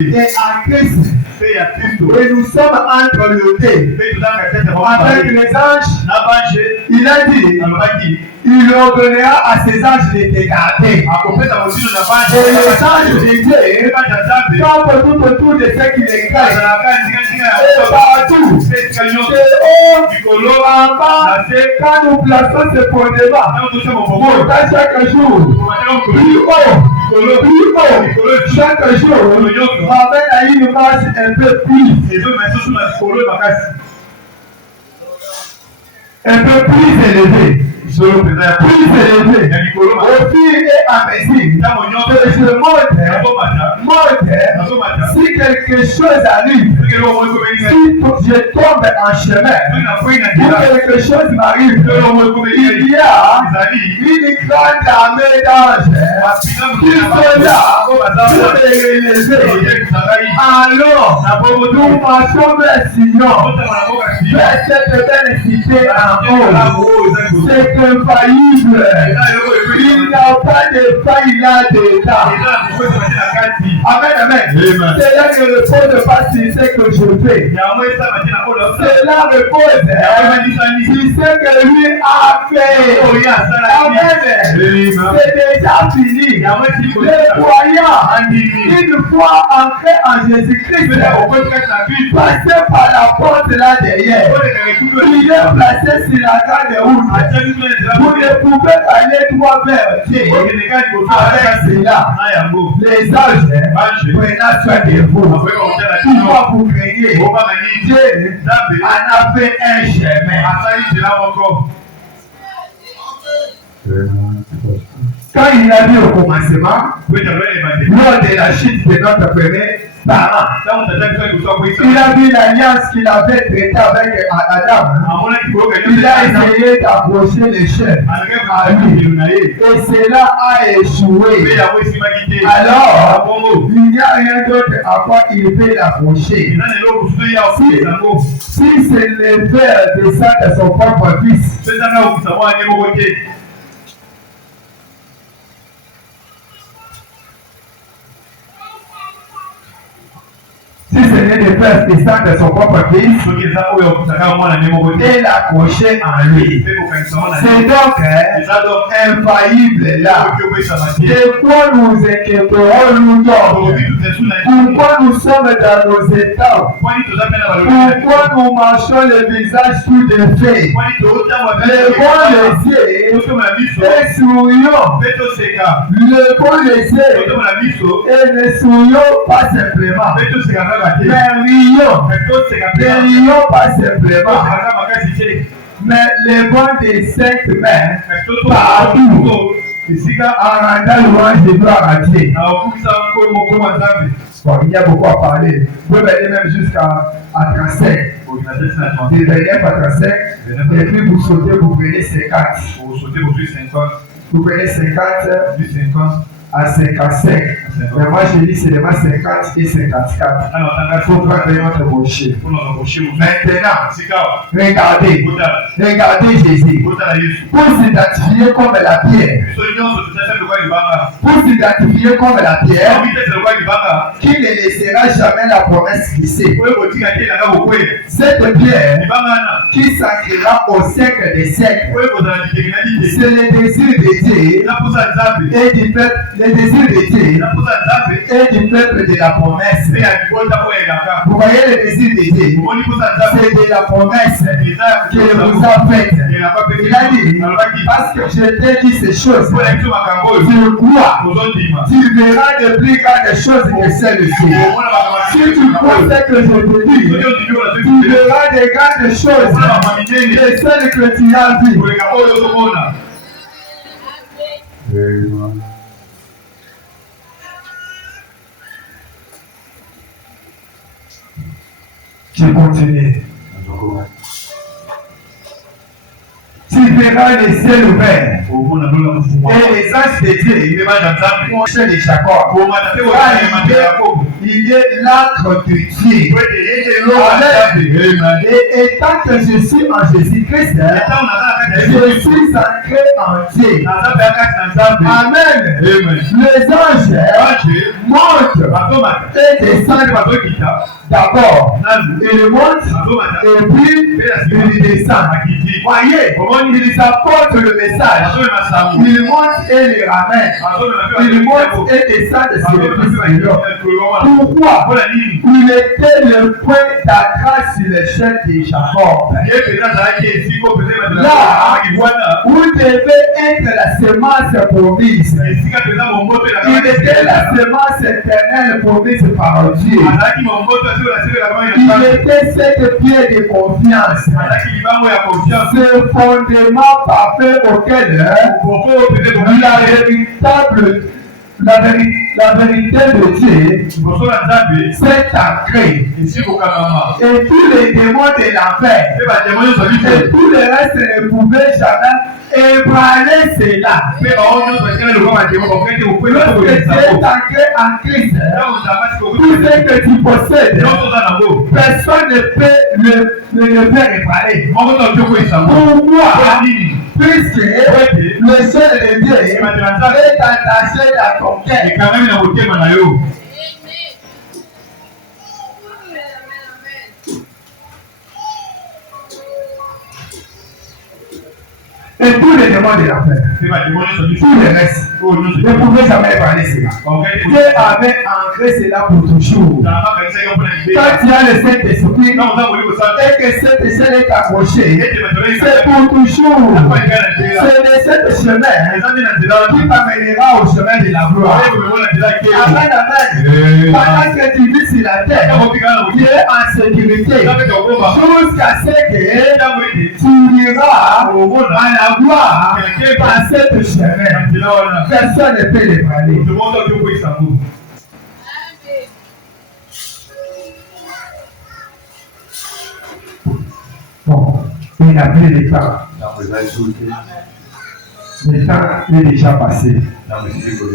et à Christ. Et nous sommes entre le thé. Avec les anges, il a dit, il ordonnera à ses anges de te garder. Et les anges de Dieu campent tout autour de ceux qui les craignent. Et partout, c'est haut, en bas, quand nous plaçons ce fondement, montant chaque jour, plus haut, chaque jour, amène à une marche un peu plus. Un peu plus élevé. Plus élevé. Au fil et à mesure que je monte, si quelque chose arrive, si je tombe en chemin, ou quelque chose m'arrive, il y a une grande armée d'anges qui sont là pour me relever. Alors, nous marchons vers Sion, vers cette belle cité en haut. C'est infaillible. Il n'y a pas de faille là-dedans. Amen, amen. Cela ne repose pas sur ce que je fais. Cela repose sur ce que lui a fait. Amen. C'est déjà fini. Les croyants, une fois entrés en Jésus-Christ, passez par la porte là derrière. Il est placé sur la grande route. Vous ne pouvez aller droit vers Dieu. Avec cela, les anges prenant soin de vous. Pourquoi vous craignez? Dieu en a fait un chemin. Quand il a dit au commencement, lors de la chute de notre premier parent, il a vu l'alliance qu'il avait traitée avec Adam. Il a essayé d'approcher les chefs à lui. Et cela a échoué. Alors, il n'y a rien d'autre à quoi il peut l'approcher. Si c'est le père de ça de son propre fils, si ce n'est le père qui sent de son propre fils, et l'accrocher en lui. C'est donc infaillible là. De quoi nous inquiéterons-nous donc? Pourquoi nous sommes dans nos états? Pourquoi nous marchons le visage tout défait? Levons les yeux et sourions. Levons les yeux et ne sourions pas simplement. Mais rions pas simplement, mais les bons des saintes mères partout, en rendant louange de gloire à Dieu. Bon, il y a beaucoup à parler. Vous pouvez aller même jusqu'à 35. Vous venez à 35, et puis vous sautez, vous prenez 50. Vous prenez 50 à 55. Mais moi je dis seulement 50 et 54. Il faut prendre notre brochure. Maintenant, regardez Jésus. Pour s'identifier comme la pierre. Pour s'identifier comme la pierre, qui ne laissera jamais la promesse glisser. Cette pierre qui s'ancrera au siècle des siècles. C'est le désir de Dieu et du peuple. Le désir de Dieu et du peuple de la promesse. Vous voyez le désir de Dieu, c'est de la promesse qu'il vous a faite. Il a dit, parce que je t'ai dit ces choses, tu crois, tu verras de plus grandes choses que celles-ci. Si tu crois ce que je te dis, tu verras de grandes choses que celles que tu as vues. Tu continues. Tu verras les ciels ouverts. Et les anges de Dieu ont fait les Jacob. Il est l'âtre de Dieu. Et tant que je suis en Jésus-Christ, je suis ancré en Dieu. Amen. Les anges montent et descendent d'abord. Ils montent et puis ils descendent. Voyez, ils apportent le message. Ils montent et les ramènent. Ils montent et descendent sur le Seigneur. Pourquoi? Il était le point d'attache sur l'échelle de Jacob. Là où devait être la semence promise. Il était la semence éternelle promise par Dieu. Il était cette pierre de confiance. Ce fondement parfait auquel la vérité de Dieu s'est ancrée. Et tous les démons de l'enfer et tout le reste ne pouvaient jamais ébranler cela. Lorsque tu es ancré en Christ, tout ce que tu possèdes, personne ne peut le faire ébranler. Pourquoi? Puisque le seul de Dieu est attaché à ton cœur. Et tous les démons de l'enfer, tous les restes, ne pouvaient jamais parler cela. Dieu avait ancré cela pour toujours. Quand tu as le Saint-Esprit et que cette échelle est accrochée, c'est pour toujours. C'est de ce chemin qui t'amènera au chemin de la gloire. Amen, amen. Pendant que tu vis sur la terre, tu es en sécurité jusqu'à ce que tu iras à la gloire par cette chemin. Personne ne peut les parler. Bon, il n'a plus de temps. Le temps est déjà passé.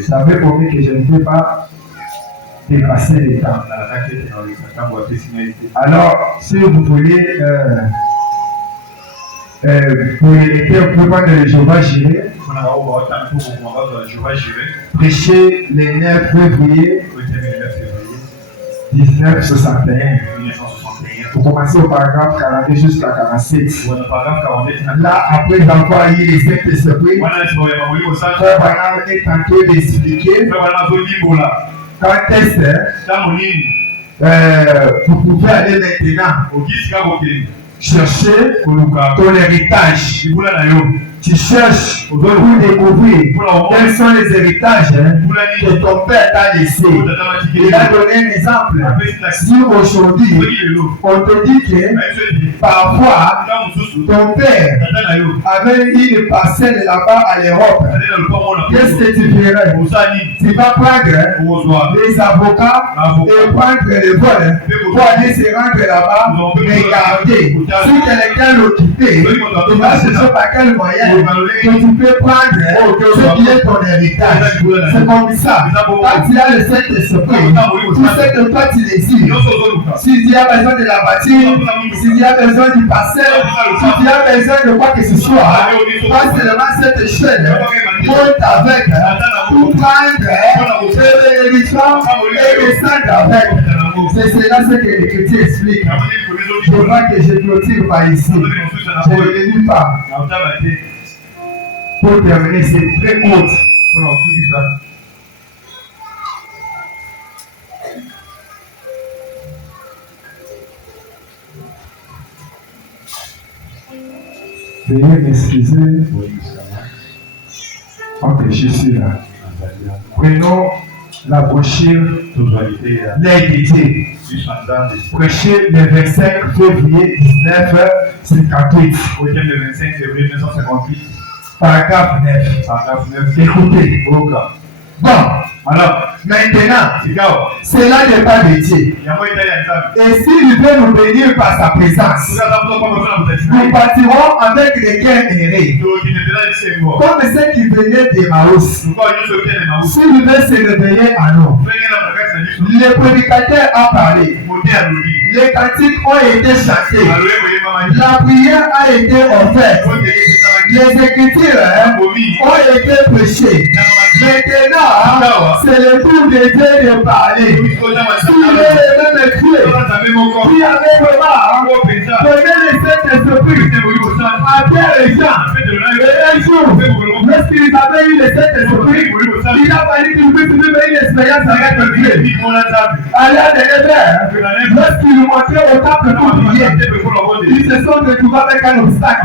Ça veut dire que je ne peux pas dépasser le temps. Alors, si vous voulez, pour les lecteurs, vous pouvez prendre le Jéhovah Jireh. Prêcher le 9 février 1961. Pour commencer au paragraphe 42 jusqu'à 47. Là, après avoir lu les sept esprits, Frère Branham est en train d'expliquer quand est-ce vous pouvez aller maintenant chercher ton héritage. Tu cherches pour découvrir quels sont les héritages que ton père t'a laissé. Il a donné un exemple. Si aujourd'hui, on te dit que parfois, ton père avait une parcelle là-bas à l'Europe, qu'est-ce que tu ferais? Tu vas prendre les avocats et prendre le vol pour aller se rendre là-bas, regarder. Si quelqu'un l'occupait, tu vas chercher par quel moyen que tu peux prendre ce qui est ton héritage. C'est comme ça. Quand tu as le Saint-Esprit, tout ce que toi tu désires, s'il y a besoin de la voiture, s'il y a besoin du parcelle, s'il y a besoin de quoi que ce soit, pas seulement cette échelle, monte avec, pour prendre le bénédiction et descendre avec. C'est cela ce que l'Écriture explique. Je vois que je clôture par ici. Je ne le lis pas. Pour terminer, c'est très haute. Veuillez m'excuser. Ok, je suis là. Prenons la brochure l'égalité. Prêcher le 25 février 1958. Le 25 février 1958. Paragraphe 9. Écoutez. Bon, alors, Maintenant, cela n'est pas de Dieu. Et s'il veut nous bénir par sa présence, nous partirons avec des cœurs aérés. Comme ceux qui venaient d'Emmaüs. S'il veut se réveiller à nous, le prédicateur a parlé. Les cantiques ont été chantés. La prière a été offerte. Les écritures ont été prêchées. Maintenant, c'est le tour de Dieu de parler. Si vous voulez le même Dieu qui avait vraiment donné le Saint-Esprit à Pierre et Jean, et un jour, lorsqu'ils avaient eu le Saint-Esprit, il a fallu qu'ils puissent vivre une expérience avec Dieu. Alors, des Hébreux, lorsqu'ils nous montraient au temple pour prier, ils se sont retrouvés avec un obstacle.